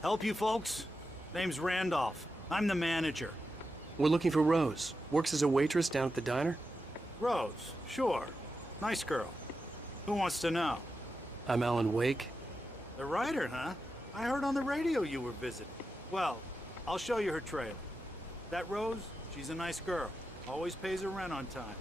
Help you folks? Name's Randolph. I'm the manager. We're looking for Rose. Works as a waitress down at the diner. Rose, sure. Nice girl. Who wants to know? I'm Alan Wake. The writer, huh? I heard on the radio you were visiting. Well, I'll show you her trailer. That Rose, she's a nice girl. Always pays her rent on time.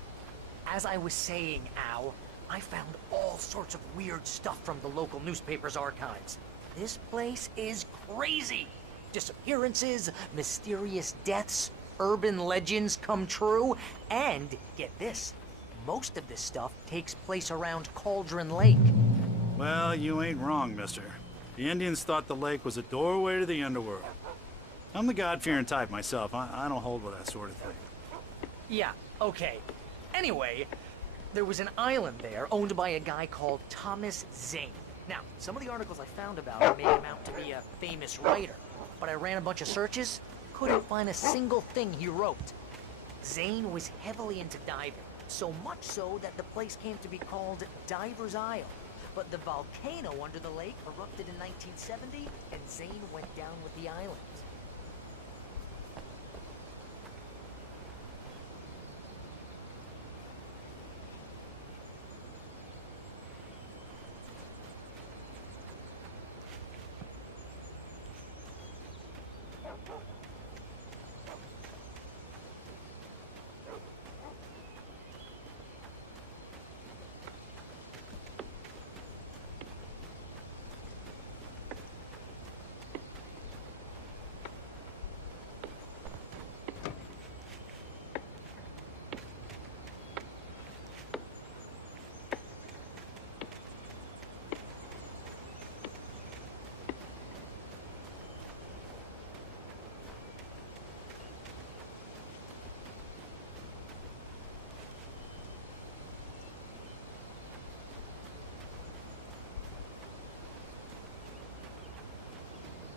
As I was saying, Al, I found all sorts of weird stuff from the local newspaper's archives. This place is crazy. Disappearances, mysterious deaths, urban legends come true, and get this, most of this stuff takes place around Cauldron Lake. Well, you ain't wrong, mister. The Indians thought the lake was a doorway to the underworld. I'm the God-fearing type myself. I don't hold with that sort of thing. Yeah, okay. Anyway, there was an island there owned by a guy called Thomas Zane. Now, some of the articles I found about him make him out to be a famous writer, but I ran a bunch of searches, couldn't find a single thing he wrote. Zane was heavily into diving, so much so that the place came to be called Diver's Isle. But the volcano under the lake erupted in 1970, and Zane went down with the island.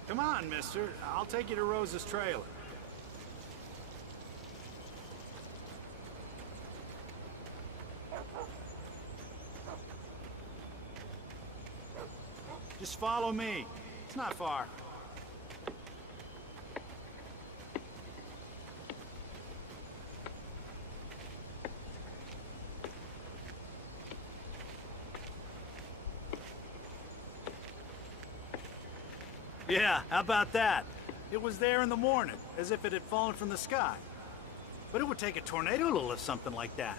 Come on, mister. I'll take you to Rose's trailer. Just follow me. It's not far. Yeah, how about that? It was there in the morning, as if it had fallen from the sky. But it would take a tornado to lift something like that.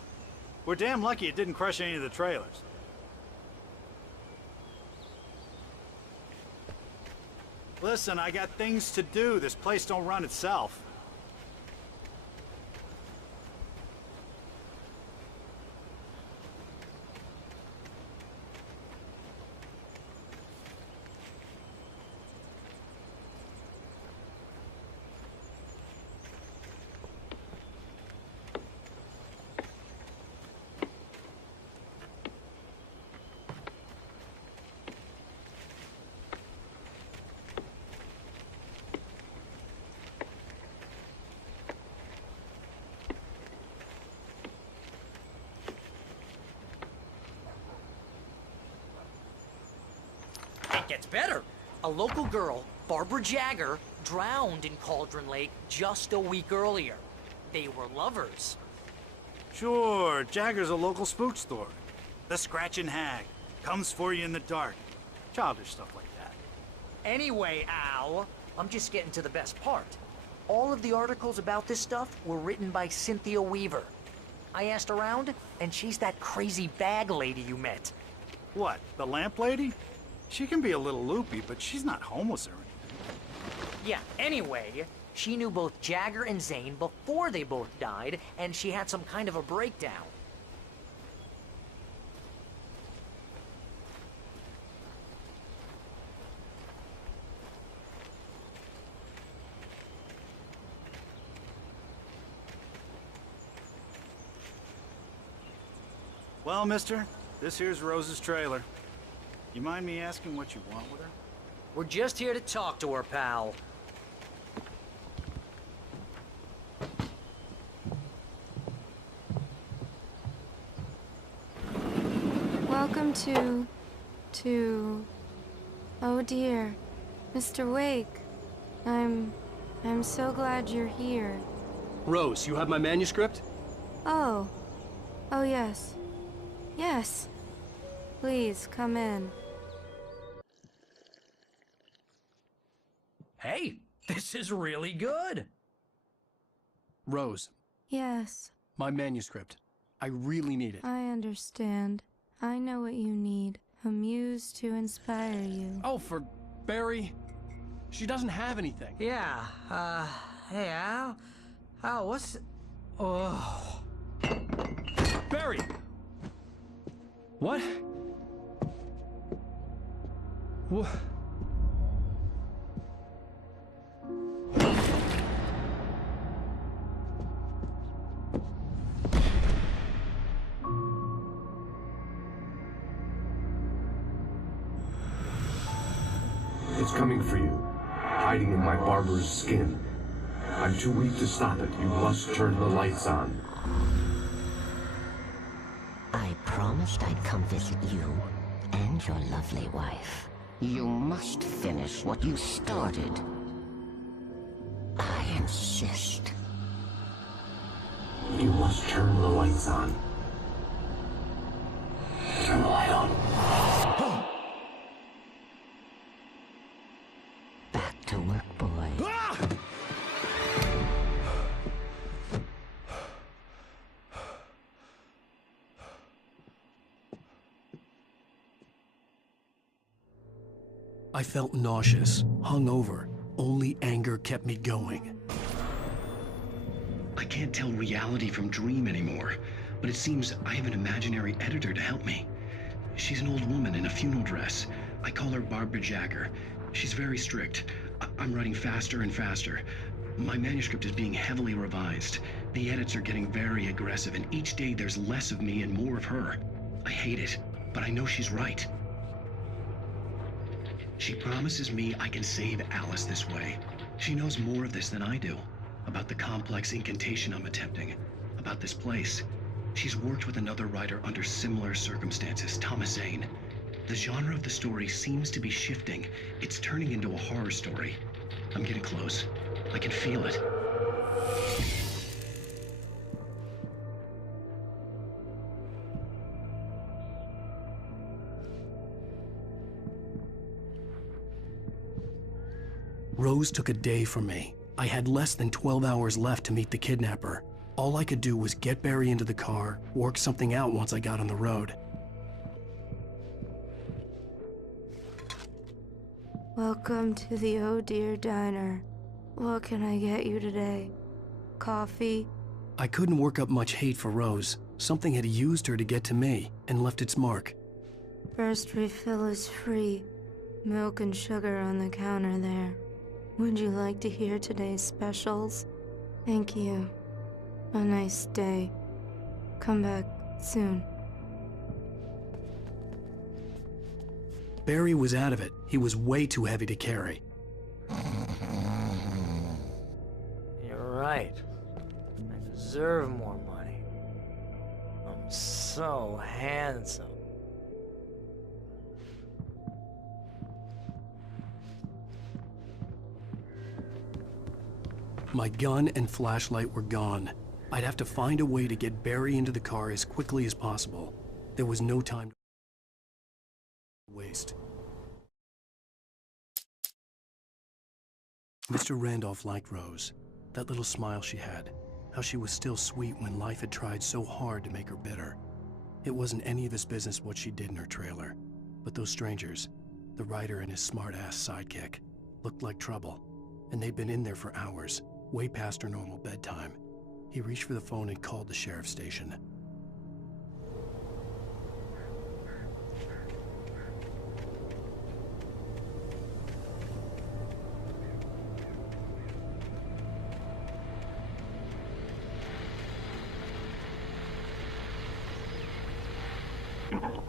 We're damn lucky it didn't crush any of the trailers. Listen, I got things to do. This place don't run itself. It gets better. A local girl, Barbara Jagger, drowned in Cauldron Lake just a week earlier. They were lovers. Sure, Jagger's a local spook store. The Scratching Hag. Comes for you in the dark. Childish stuff like that. Anyway, Al, I'm just getting to the best part. All of the articles about this stuff were written by Cynthia Weaver. I asked around, and she's that crazy bag lady you met. What, the lamp lady? She can be a little loopy, but she's not homeless or anything. Yeah, anyway, she knew both Jagger and Zane before they both died, and she had some kind of a breakdown. Well, mister, this here's Rose's trailer. You mind me asking what you want with her? We're just here to talk to her, pal. Welcome to... Oh dear. Mr. Wake, I'm so glad you're here. Rose, you have my manuscript? Oh. Oh, yes. Yes. Please, come in. Hey, this is really good. Rose, Yes, my manuscript. I really need it. I understand. I know what you need. A muse to inspire you. Oh, for Barry? She doesn't have anything. Yeah, hey, Al, what's... Oh... Barry! What? What? It's coming for you, hiding in my barber's skin. I'm too weak to stop it. You must turn the lights on. I promised I'd come visit you and your lovely wife. You must finish what you started. I insist. You must turn the lights on. Turn the light on. Back to work, boy. I felt nauseous, hungover. Only anger kept me going. I can't tell reality from dream anymore, but it seems I have an imaginary editor to help me. She's an old woman in a funeral dress. I call her Barbara Jagger. She's very strict. I'm writing faster and faster. My manuscript is being heavily revised. The edits are getting very aggressive, and each day there's less of me and more of her. I hate it, but I know she's right. She promises me I can save Alice this way. She knows more of this than I do. About the complex incantation I'm attempting. About this place. She's worked with another writer under similar circumstances, Thomas Zane. The genre of the story seems to be shifting. It's turning into a horror story. I'm getting close. I can feel it. Rose took a day from me. I had less than 12 hours left to meet the kidnapper. All I could do was get Barry into the car, work something out once I got on the road. Welcome to the Oh Dear Diner. What can I get you today? Coffee? I couldn't work up much hate for Rose. Something had used her to get to me and left its mark. First refill is free. Milk and sugar on the counter there. Would you like to hear today's specials? Thank you. A nice day. Come back soon. Barry was out of it. He was way too heavy to carry. You're right. I deserve more money. I'm so handsome. My gun and flashlight were gone. I'd have to find a way to get Barry into the car as quickly as possible. There was no time to waste. Mr. Randolph liked Rose. That little smile she had. How she was still sweet when life had tried so hard to make her bitter. It wasn't any of his business what she did in her trailer. But those strangers, the writer and his smart-ass sidekick, looked like trouble. And they'd been in there for hours, way past her normal bedtime. He reached for the phone and called the sheriff's station.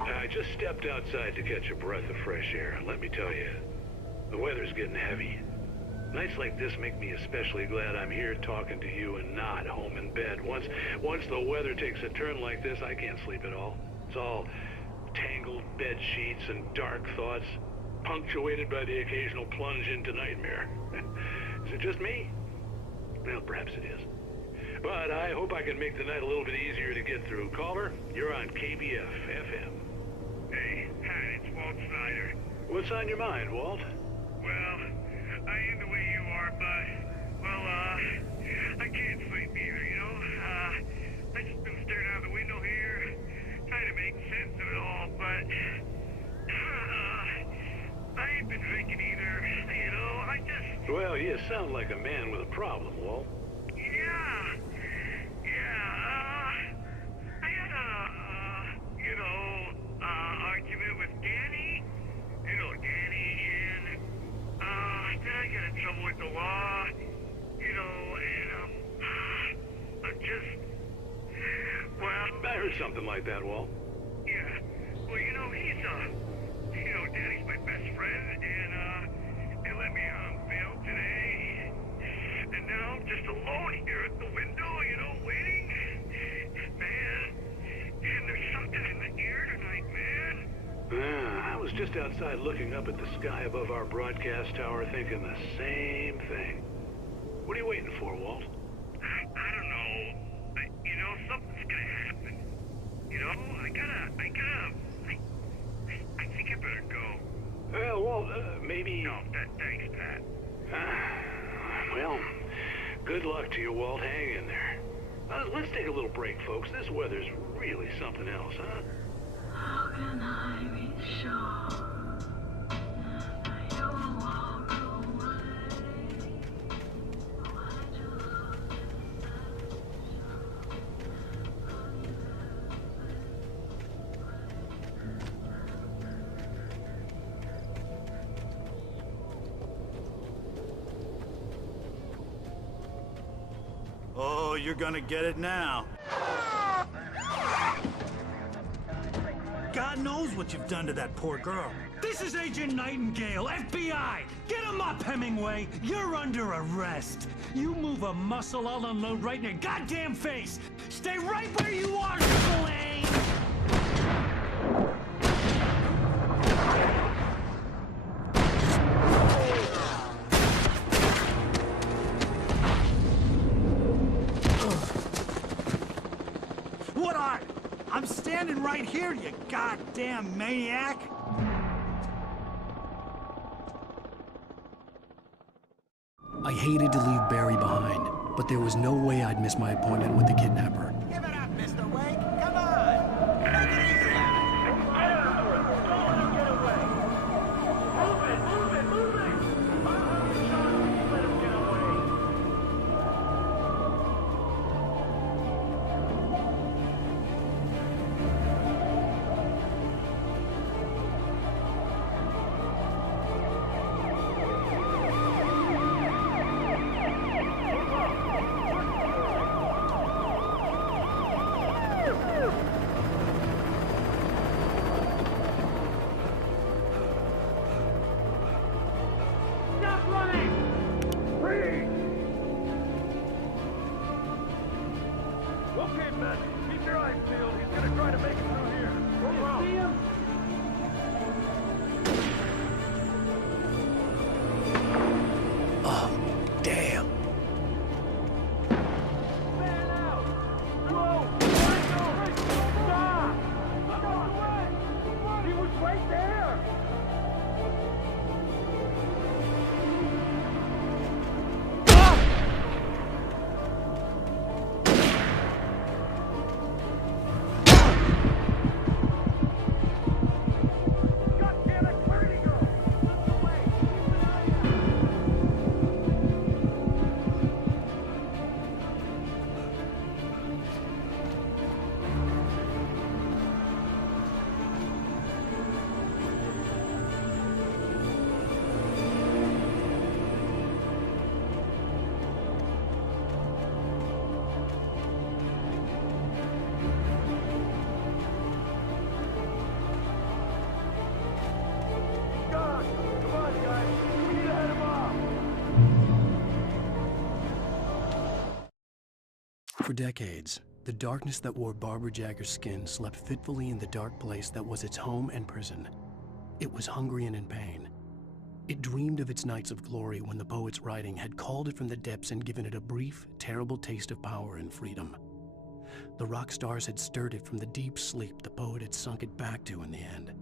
I just stepped outside to catch a breath of fresh air, and let me tell you, the weather's getting heavy. Nights like this make me especially glad I'm here talking to you and not home in bed. Once the weather takes a turn like this, I can't sleep at all. It's all tangled bed sheets and dark thoughts. punctuated by the occasional plunge into nightmare. Is it just me? Well, perhaps it is. But I hope I can make the night a little bit easier to get through. Caller, you're on KBF FM. Hey, hi, it's Walt Snyder. What's on your mind, Walt? Well, I ain't the way you are, but, well, I can't sleep either, you know? I just been staring out the window here, trying to make sense of it all, but, I ain't been drinking either, you know? I just... Well, you sound like a man with a problem, Walt. I had a, argument with Danny. You know Danny, and, then I got in trouble with the law, you know, and, I'm just, well... I heard something like that, Walt. Yeah, well, you know, Danny's my best friend, and, they let me on bail today, and now I'm just alone here at the window, you know, waiting. Man, and there's something in the air tonight, man. I was just outside looking up at the sky above our broadcast tower thinking the same thing. What are you waiting for, Walt? I don't know. You know, something's gonna happen. You know, I think I better go. Well, Walt, maybe... No, thanks, Pat. Well, good luck to you, Walt. Hang in there. Let's take a little break, folks. This weather's really something else, huh? How can I be sure you will walk away? Oh, you're gonna get it now. God knows what you've done to that poor girl. This is Agent Nightingale, FBI! Get him up, Hemingway! You're under arrest! You move a muscle, I'll unload right in your goddamn face! Stay right where you are, Spillane! What are? I'm standing right here, you goddamn maniac! I hated to leave Barry behind, but there was no way I'd miss my appointment with the kidnapper. Give it up, Mr. Wake! Come on! Take it easy! Get out! Don't let him get away! Move it! Move it! Move it! Sean, let him get away! Stop running! Freeze! Okay, men, keep your eyes peeled. He's gonna try to make it through here. You see him? Oh, damn. Man out! Whoa! Stop! Stop away! He was right there! God damn it! Where did he go? Slip away! Keep an eye out! God! Come on, guys! We need to head him off! For decades, the darkness that wore Barbara Jagger's skin slept fitfully in the dark place that was its home and prison. It was hungry and in pain, It dreamed of its nights of glory when the poet's writing had called it from the depths and given it a brief, terrible taste of power and freedom. The rock stars had stirred it from the deep sleep the poet had sunk it back to in the end.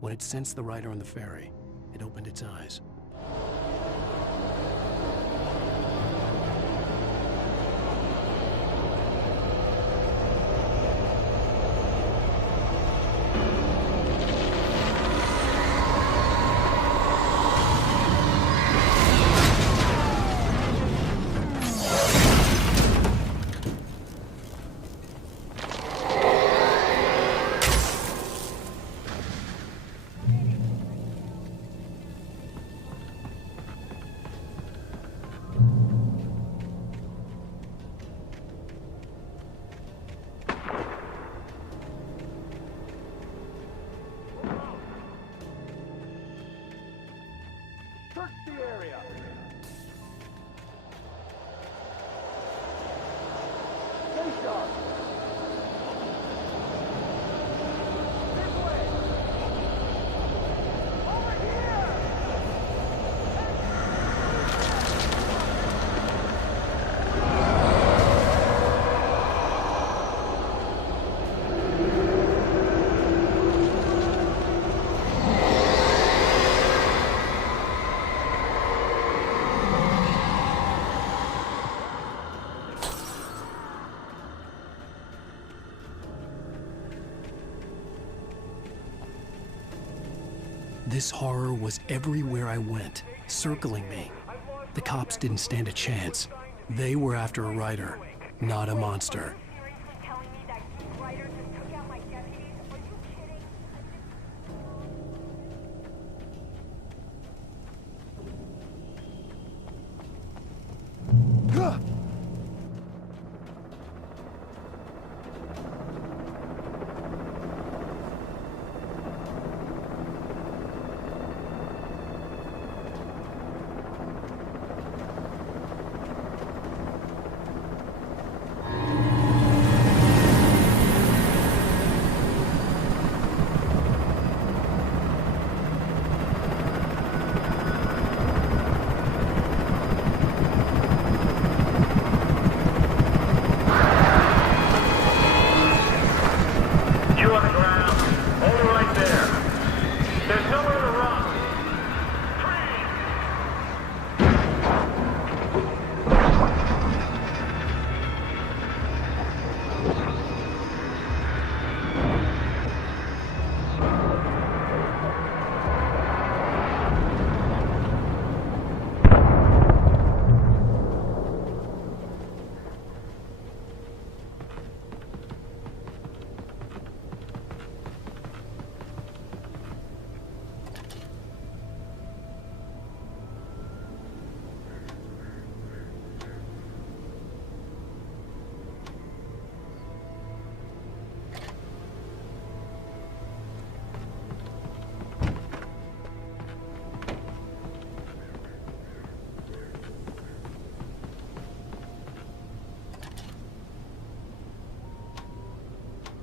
When it sensed the rider on the ferry, it opened its eyes. Search the area. Stay sharp. This way. Over here. This horror was everywhere I went, circling me. The cops didn't stand a chance. They were after a writer, not a monster.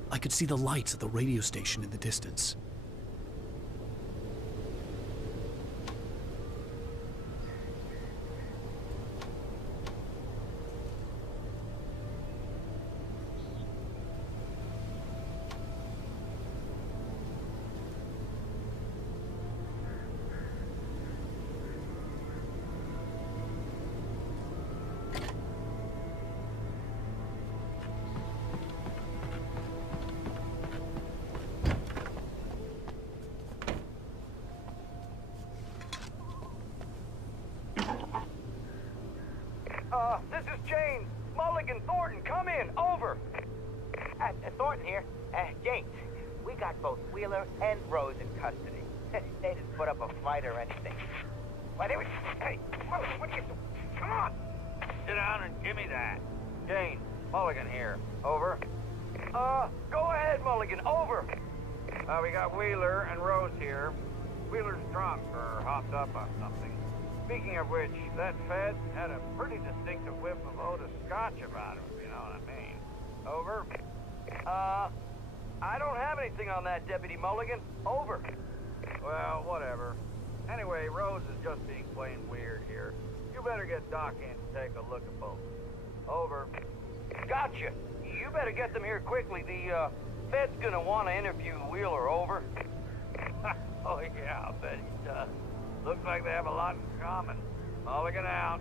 I could see the lights of the radio station in the distance. This is James. Mulligan, Thornton, come in. Over. Thornton here. James, we got both Wheeler and Rose in custody. They didn't put up a fight or anything. Why, they were... Hey, what are you doing? Come on. Sit down and give me that. James, Mulligan here. Over. Go ahead, Mulligan. Over. We got Wheeler and Rose here. Wheeler's drunk or hopped up on something. Speaking of which, that Fed had a pretty distinctive whiff of Otis Scotch about him, if you know what I mean. Over. I don't have anything on that, Deputy Mulligan. Over. Well, whatever. Anyway, Rose is just being plain weird here. You better get Doc in to take a look at both. Over. Gotcha. You better get them here quickly. The Fed's gonna want to interview Wheeler. Over. Oh yeah, I bet he does. Looks like they have a lot in common. Mulligan out.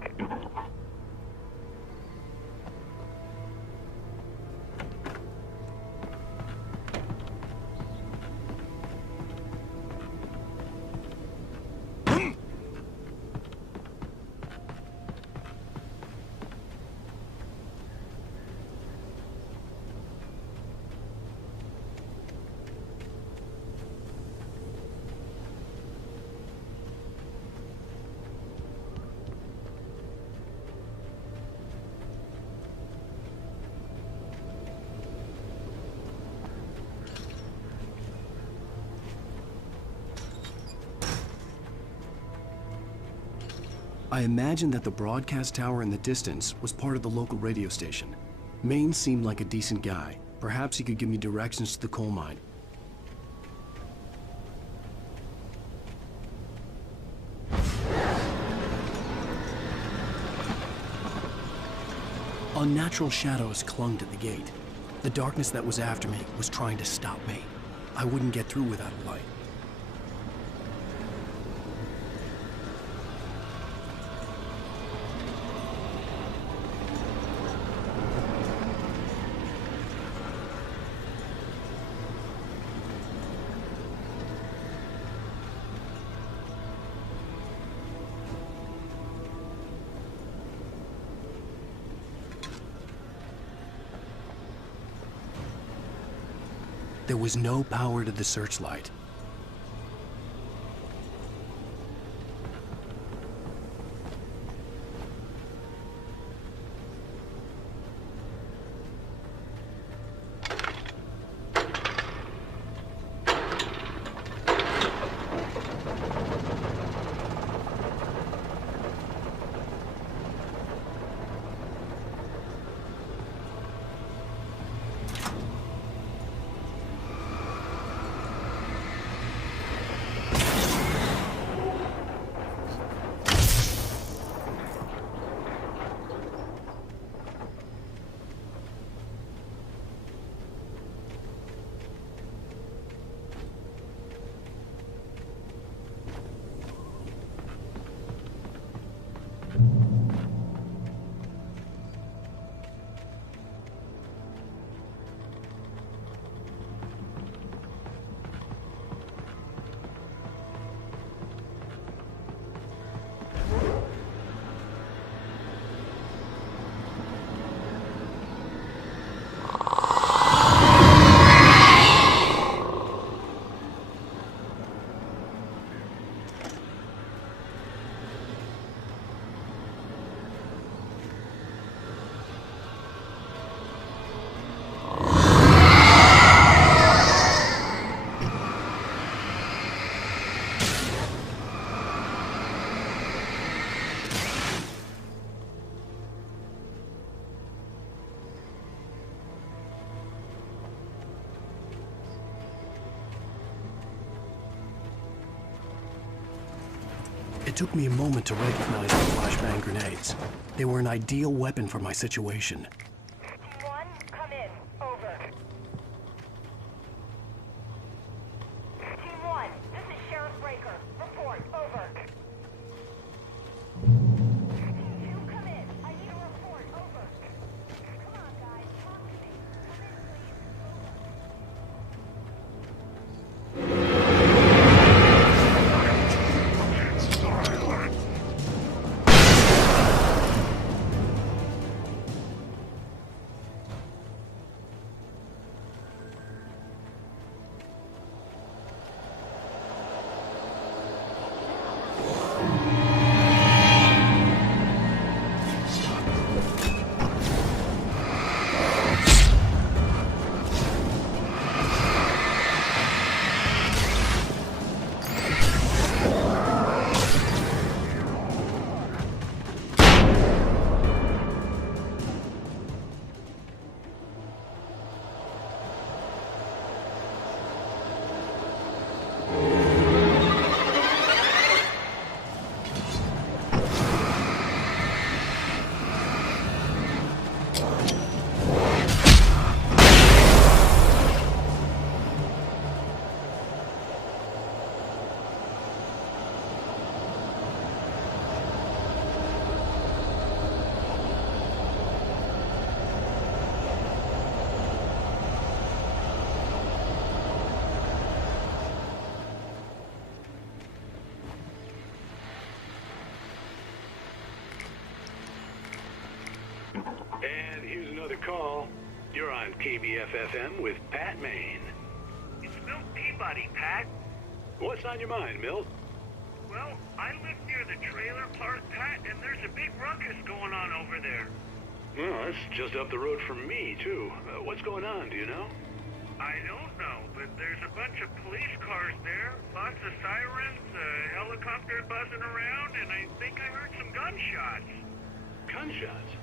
I imagined that the broadcast tower in the distance was part of the local radio station. Maine seemed like a decent guy. Perhaps he could give me directions to the coal mine. Unnatural shadows clung to the gate. The darkness that was after me was trying to stop me. I wouldn't get through without a light. There was no power to the searchlight. It took me a moment to recognize the flashbang grenades. They were an ideal weapon for my situation. Team 1, come in. Over. Team 1, this is Sheriff Breaker. Report. Over. Team 2, come in. I need a report. Over. Come on, guys. Talk to me. Come in, please. Over. Here's another call. You're on KBF-FM with Pat Maine. It's Milt Peabody, Pat. What's on your mind, Milt? Well, I live near the trailer park, Pat, and there's a big ruckus going on over there. Well, that's just up the road from me, too. What's going on, do you know? I don't know, but there's a bunch of police cars there, lots of sirens, a helicopter buzzing around, and I think I heard some gunshots. Gunshots?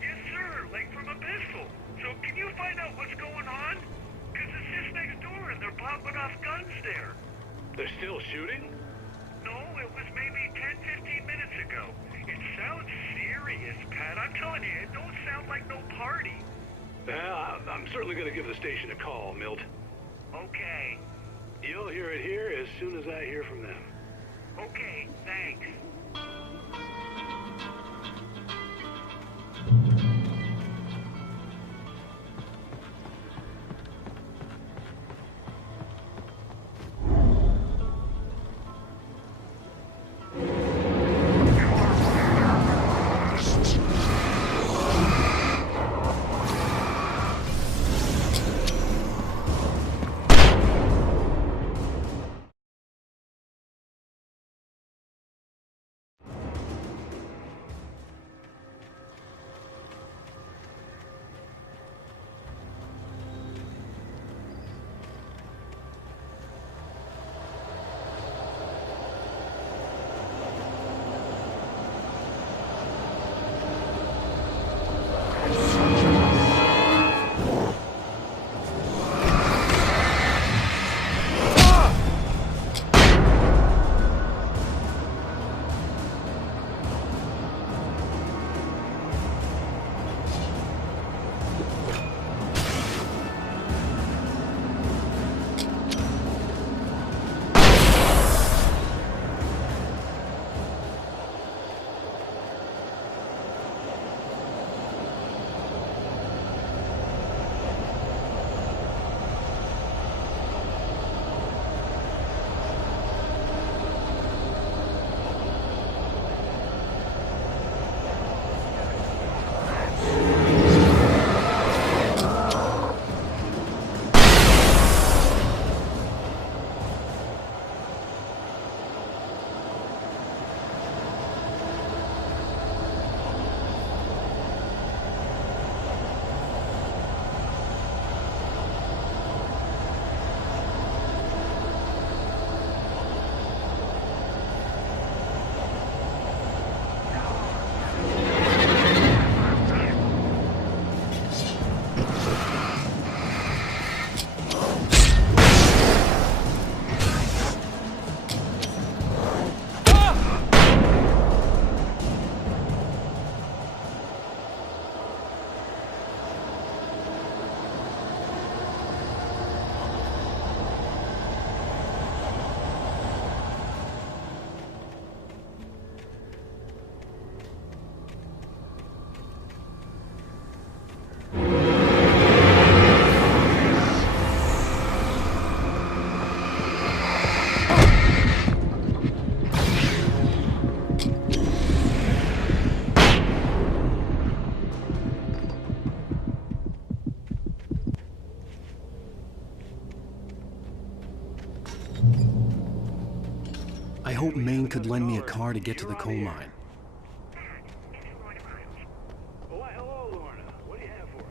Yes, sir, like from a pistol. So can you find out what's going on? Because it's just next door and they're popping off guns there. They're still shooting? No, it was maybe 10, 15 minutes ago. It sounds serious, Pat. I'm telling you, it don't sound like no party. Well, I'm certainly going to give the station a call, Milt. Okay. You'll hear it here as soon as I hear from them. Okay, thanks. I hope Maine could lend me a car to get to the coal mine. Why, hello, Lorna. What do you have for us?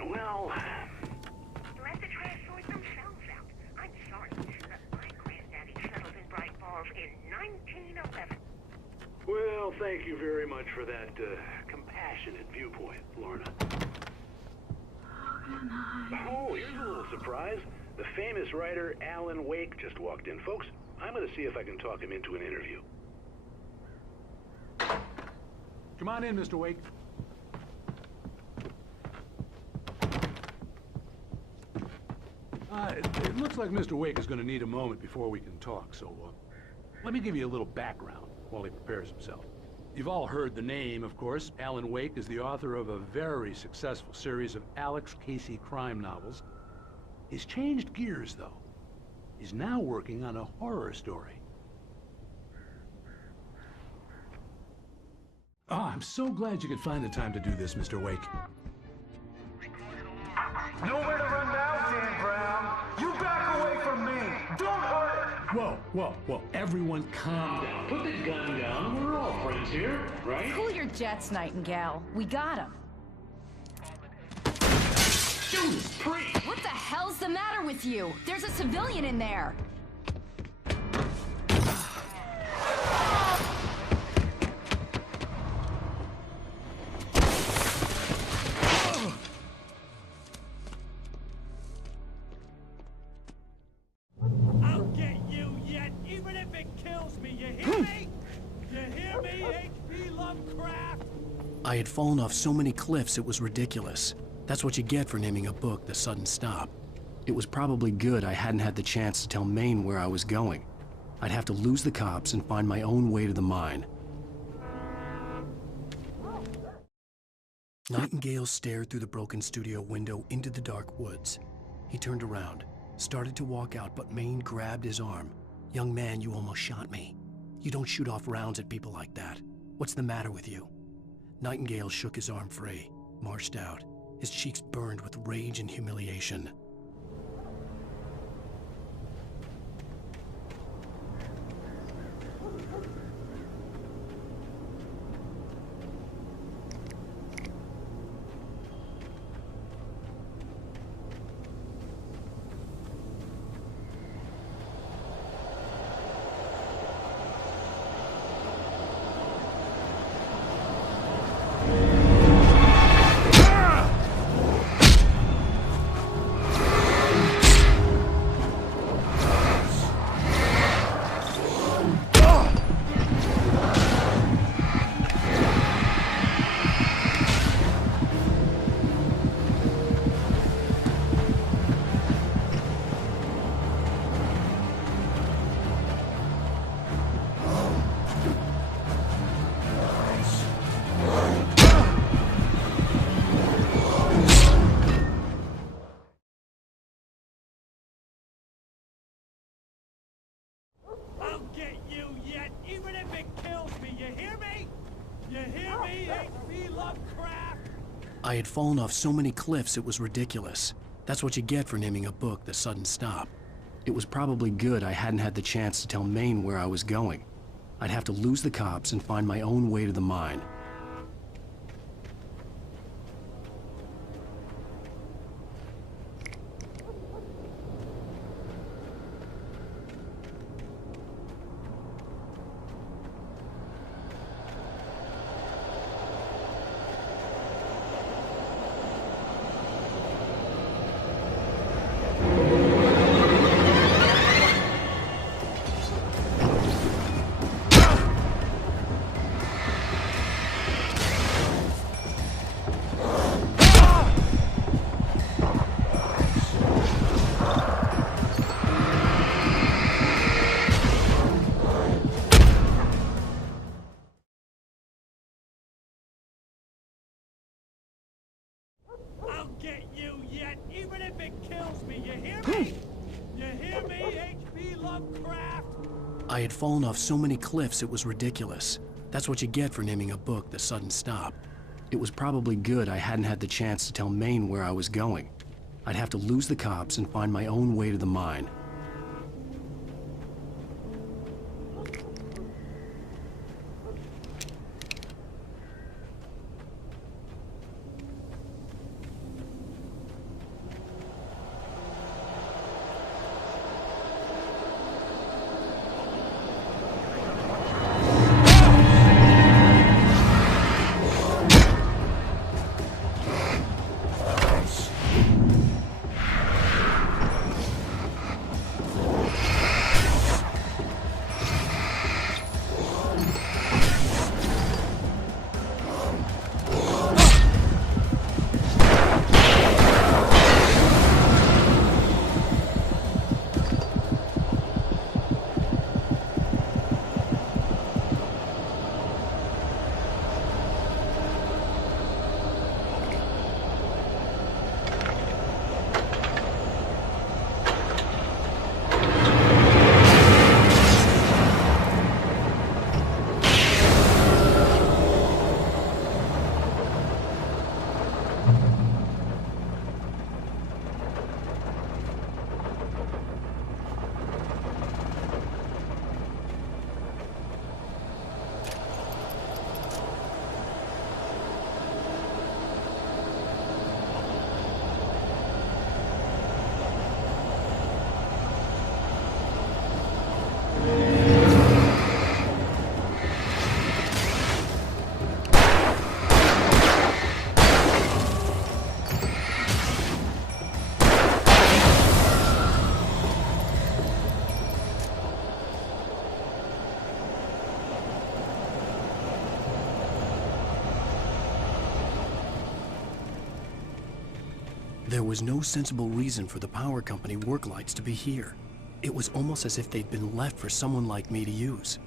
Well, let the trash sort themselves out. I'm sorry, but my granddaddy settled in Bright Falls in 1911. well, thank you very much for that compassionate viewpoint, Lorna. Oh, here's a little surprise. The famous writer Alan Wake just walked in. Folks, I'm going to see if I can talk him into an interview. Come on in, Mr. Wake. It looks like Mr. Wake is going to need a moment before we can talk, so let me give you a little background while he prepares himself. You've all heard the name, of course. Alan Wake is the author of a very successful series of Alex Casey crime novels. He's changed gears, though. He's now working on a horror story. Oh, I'm so glad you could find the time to do this, Mr. Wake. Nowhere to run now, Dan Brown. You back away from me. Don't hurt it. Whoa, whoa, whoa. Everyone calm down. Put the gun down. We're all friends here, right? Cool your jets, Nightingale. We got him. Judas Priest! What the hell's the matter with you? There's a civilian in there. I'll get you yet, even if it kills me. You hear me? You hear me, H.P. Lovecraft? I had fallen off so many cliffs it was ridiculous. That's what you get for naming a book The Sudden Stop. It was probably good I hadn't had the chance to tell Maine where I was going. I'd have to lose the cops and find my own way to the mine. Nightingale stared through the broken studio window into the dark woods. He turned around, started to walk out, but Maine grabbed his arm. "Young man, you almost shot me. You don't shoot off rounds at people like that. What's the matter with you?" Nightingale shook his arm free, marched out. His cheeks burned with rage and humiliation. I'll get you yet, even if it kills me. You hear me? You hear me, H.P. Lovecraft? I had fallen off so many cliffs it was ridiculous. That's what you get for naming a book The Sudden Stop. It was probably good I hadn't had the chance to tell Maine where I was going. I'd have to lose the cops and find my own way to the mine. I'll get you yet, even if it kills me. You hear me? You hear me, H.P. Lovecraft? I had fallen off so many cliffs it was ridiculous. That's what you get for naming a book The Sudden Stop. It was probably good I hadn't had the chance to tell Maine where I was going. I'd have to lose the cops and find my own way to the mine. There was no sensible reason for the power company work lights to be here. It was almost as if they'd been left for someone like me to use.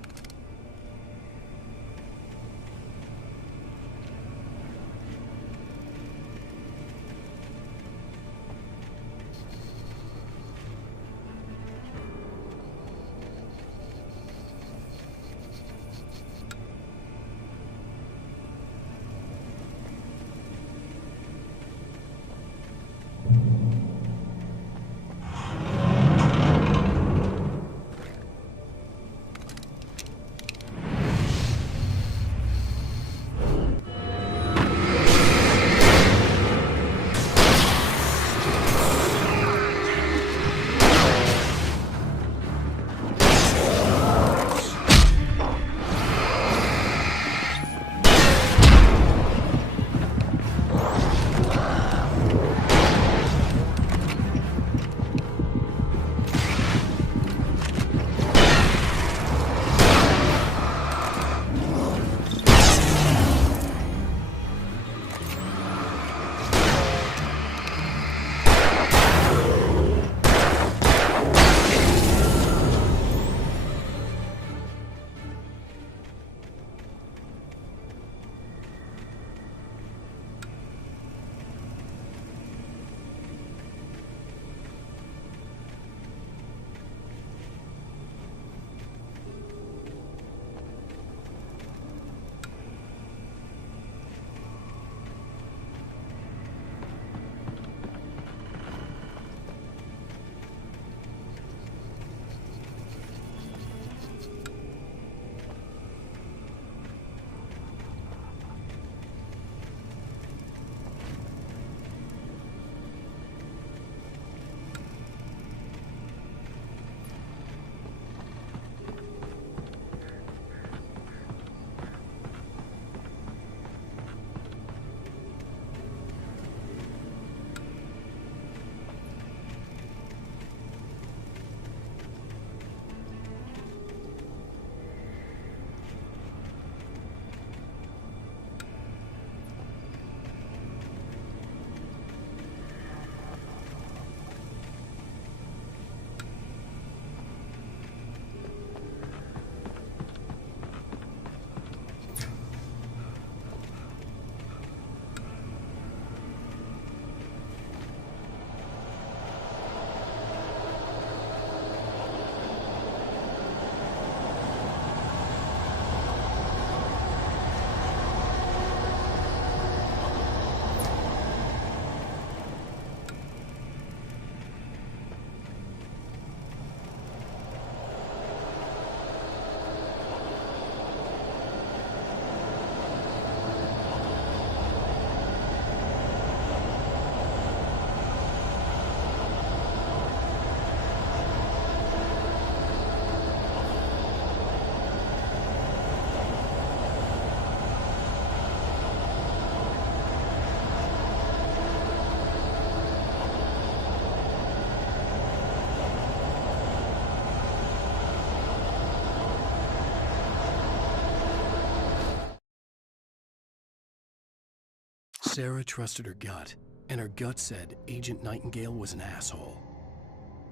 Sarah trusted her gut, and her gut said Agent Nightingale was an asshole.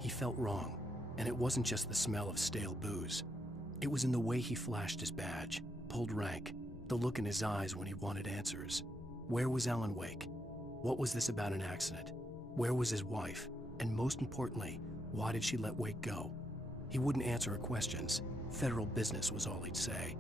He felt wrong, and it wasn't just the smell of stale booze. It was in the way he flashed his badge, pulled rank, the look in his eyes when he wanted answers. Where was Alan Wake? What was this about an accident? Where was his wife? And most importantly, why did she let Wake go? He wouldn't answer her questions. Federal business was all he'd say.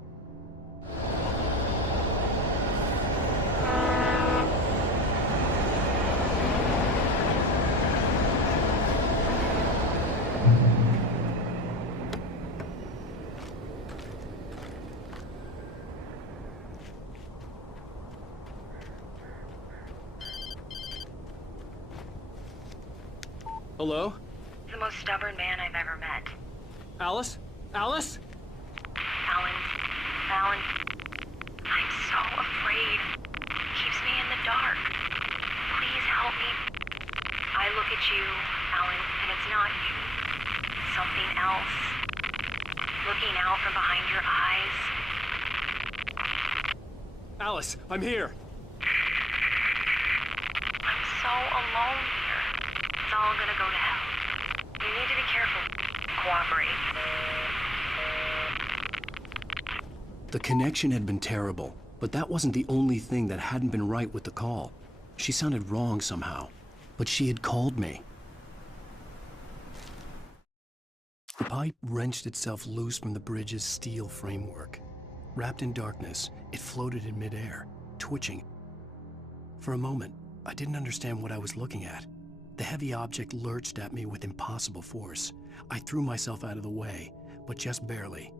Hello? The most stubborn man I've ever met. Alice? Alice? Alan, I'm so afraid. He keeps me in the dark. Please help me. I look at you, Alan, and it's not you. It's something else. Looking out from behind your eyes. Alice, I'm here. I'm so alone here. all gonna go to hell. You need to be careful. Cooperate. The connection had been terrible, but that wasn't the only thing that hadn't been right with the call. She sounded wrong somehow, but she had called me. The pipe wrenched itself loose from the bridge's steel framework. Wrapped in darkness, it floated in midair, twitching. For a moment, I didn't understand what I was looking at. The heavy object lurched at me with impossible force. I threw myself out of the way, but just barely.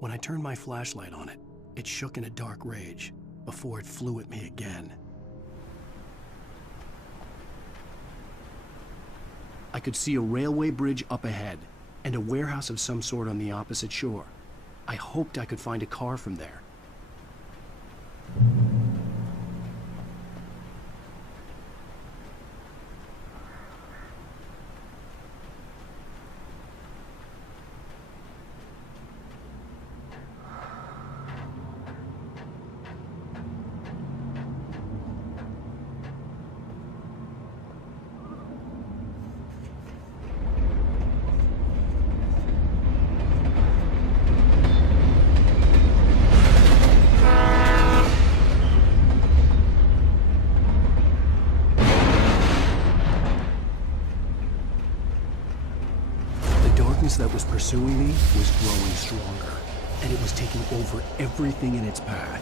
When I turned my flashlight on it, it shook in a dark rage before it flew at me again. I could see a railway bridge up ahead and a warehouse of some sort on the opposite shore. I hoped I could find a car from there. That was pursuing me was growing stronger, and it was taking over everything in its path.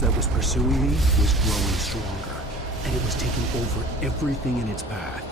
That was pursuing me was growing stronger, and it was taking over everything in its path.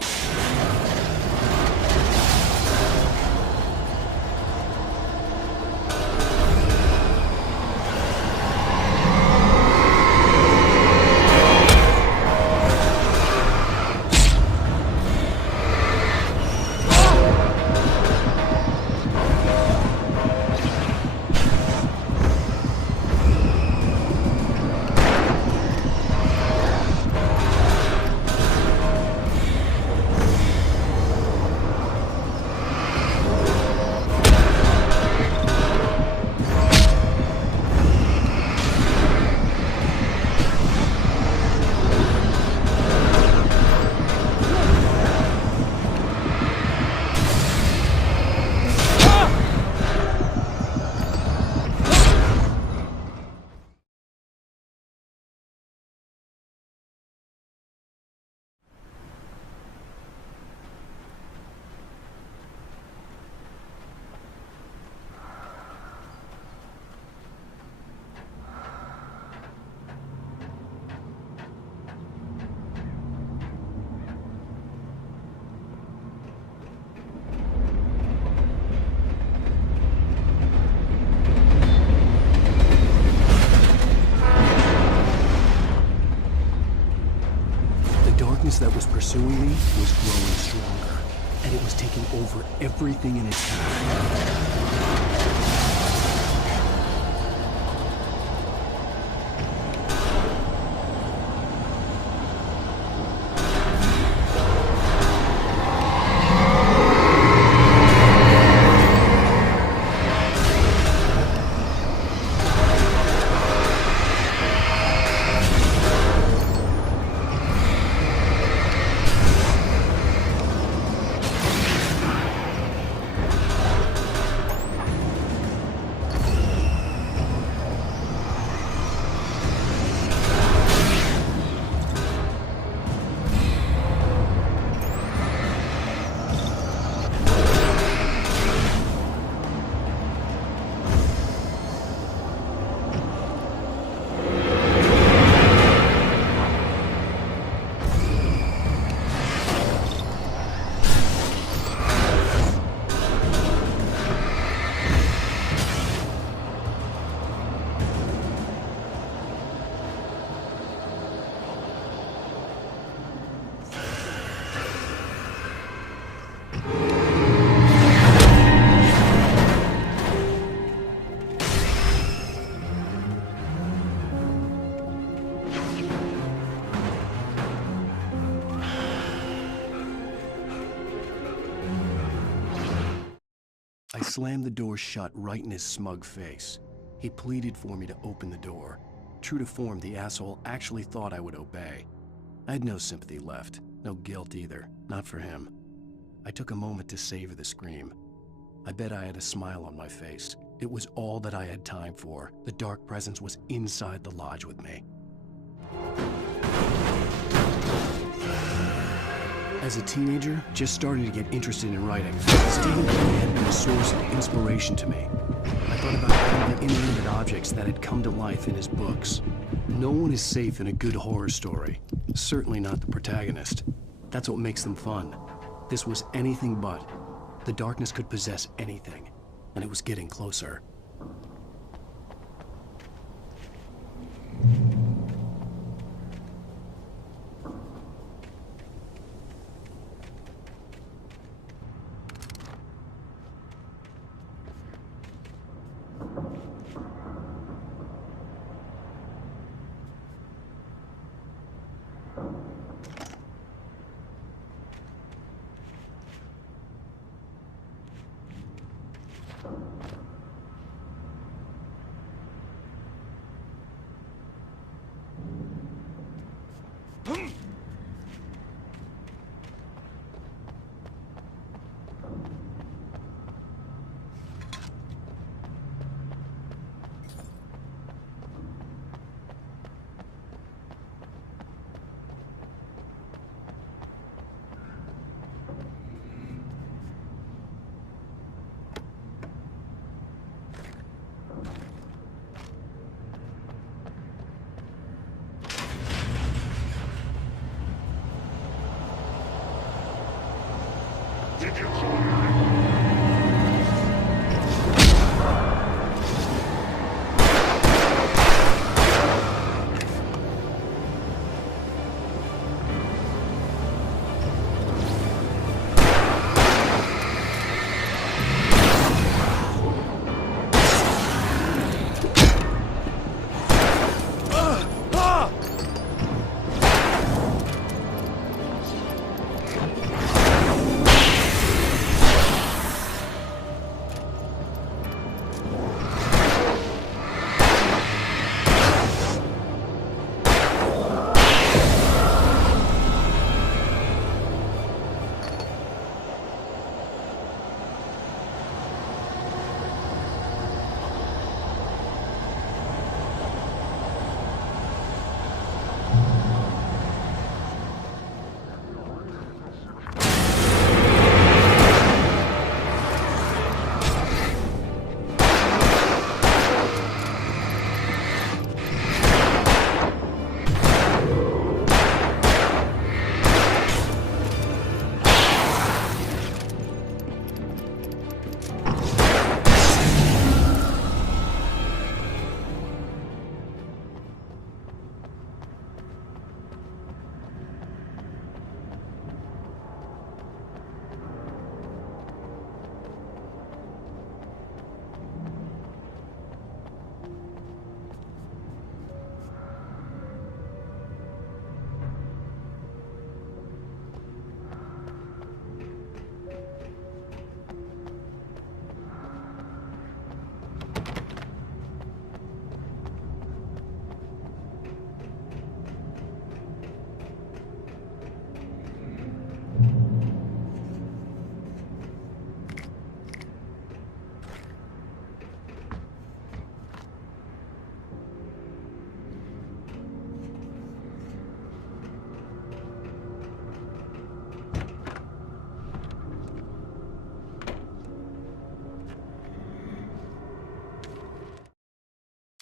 That was pursuing me was growing stronger, and it was taking over everything in its path. slammed the door shut right in his smug face. He pleaded for me to open the door. True to form, the asshole actually thought I would obey. I had no sympathy left, no guilt either, not for him. I took a moment to savor the scream. I bet I had a smile on my face. It was all that I had time for. The dark presence was inside the lodge with me. As a teenager, just starting to get interested in writing, Stephen King had been a source of inspiration to me. I thought about all the inanimate objects that had come to life in his books. No one is safe in a good horror story. Certainly not the protagonist. That's what makes them fun. This was anything but. The darkness could possess anything, and it was getting closer.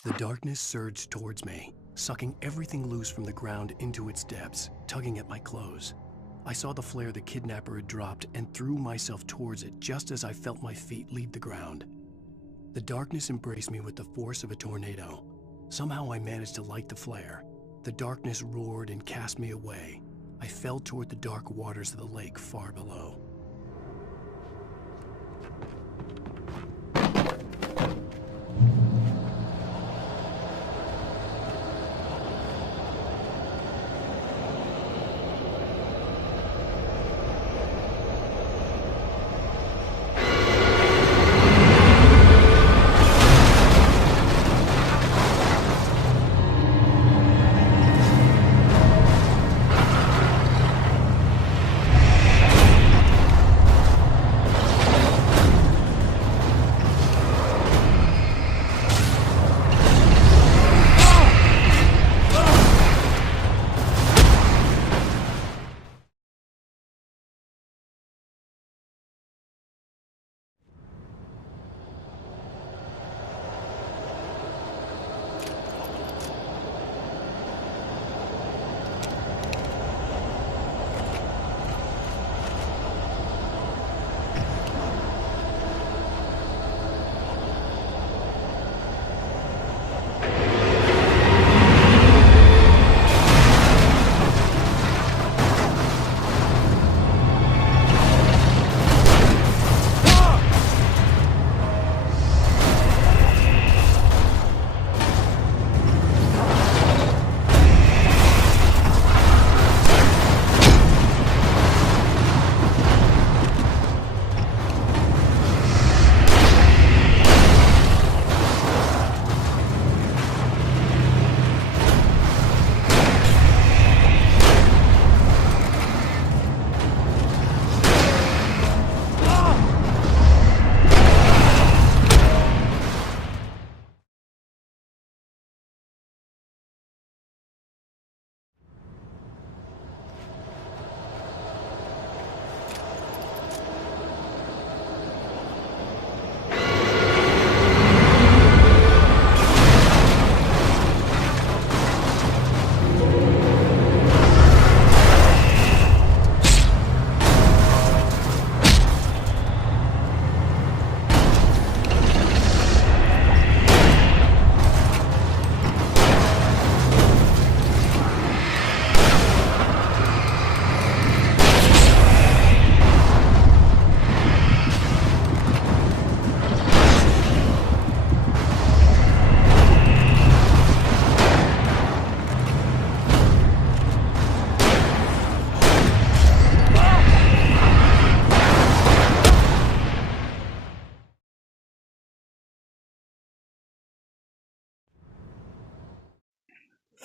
The darkness surged towards me, sucking everything loose from the ground into its depths, tugging at my clothes. I saw the flare the kidnapper had dropped and threw myself towards it just as I felt my feet leave the ground. The darkness embraced me with the force of a tornado. Somehow I managed to light the flare. The darkness roared and cast me away. I fell toward the dark waters of the lake far below.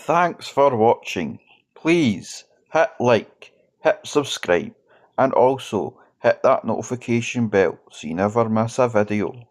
Thanks for watching. Please hit like, hit subscribe, and also hit that notification bell so you never miss a video.